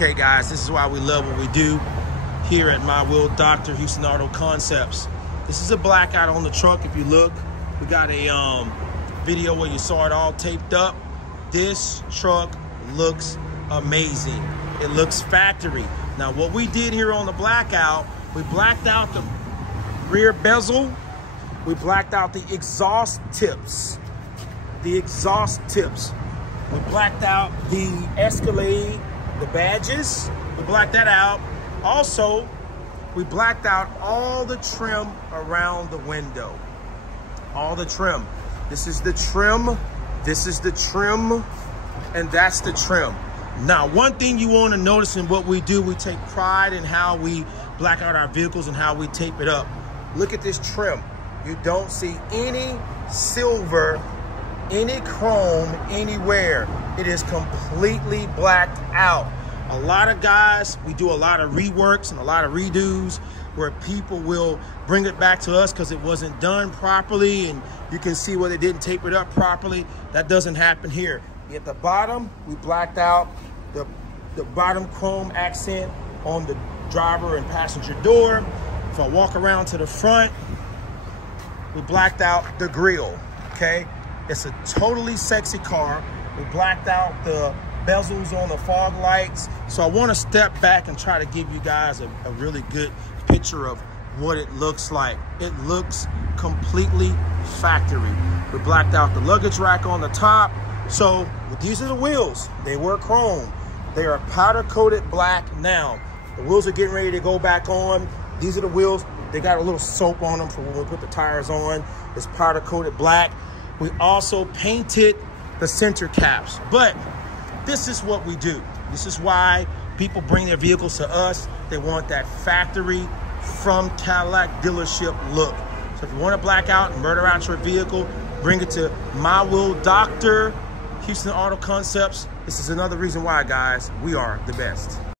Okay guys, this is why we love what we do here at My Will Dr. Houston Auto Concepts. This is a blackout on the truck. If you look, we got a video where you saw it all taped up. This truck looks amazing. It looks factory. Now what we did here on the blackout, we blacked out the rear bezel. We blacked out the exhaust tips. We blacked out the Escalade, the badges. We blacked that out. Also, we blacked out all the trim around the window. All the trim. This is the trim. This is the trim. And that's the trim. Now, one thing you want to notice in what we do, we take pride in how we black out our vehicles and how we tape it up. Look at this trim. You don't see any silver, any chrome anywhere. It is completely blacked out. A lot of guys, we do a lot of reworks and a lot of redos where people will bring it back to us because it wasn't done properly, and you can see where they didn't tape it up properly. That doesn't happen here. At the bottom, we blacked out the bottom chrome accent on the driver and passenger door. If I walk around to the front, we blacked out the grille, okay? It's a totally sexy car. We blacked out the bezels on the fog lights. So I want to step back and try to give you guys a really good picture of what it looks like. It looks completely factory. We blacked out the luggage rack on the top. So these are the wheels. They were chrome. They are powder coated black now. The wheels are getting ready to go back on. These are the wheels. They got a little soap on them for when we put the tires on. It's powder coated black. We also painted the center caps, but this is what we do. This is why people bring their vehicles to us. They want that factory from Cadillac dealership look. So if you want to black out and murder out your vehicle, bring it to My Will Dr. Houston Auto Concepts. This is another reason why, guys, we are the best.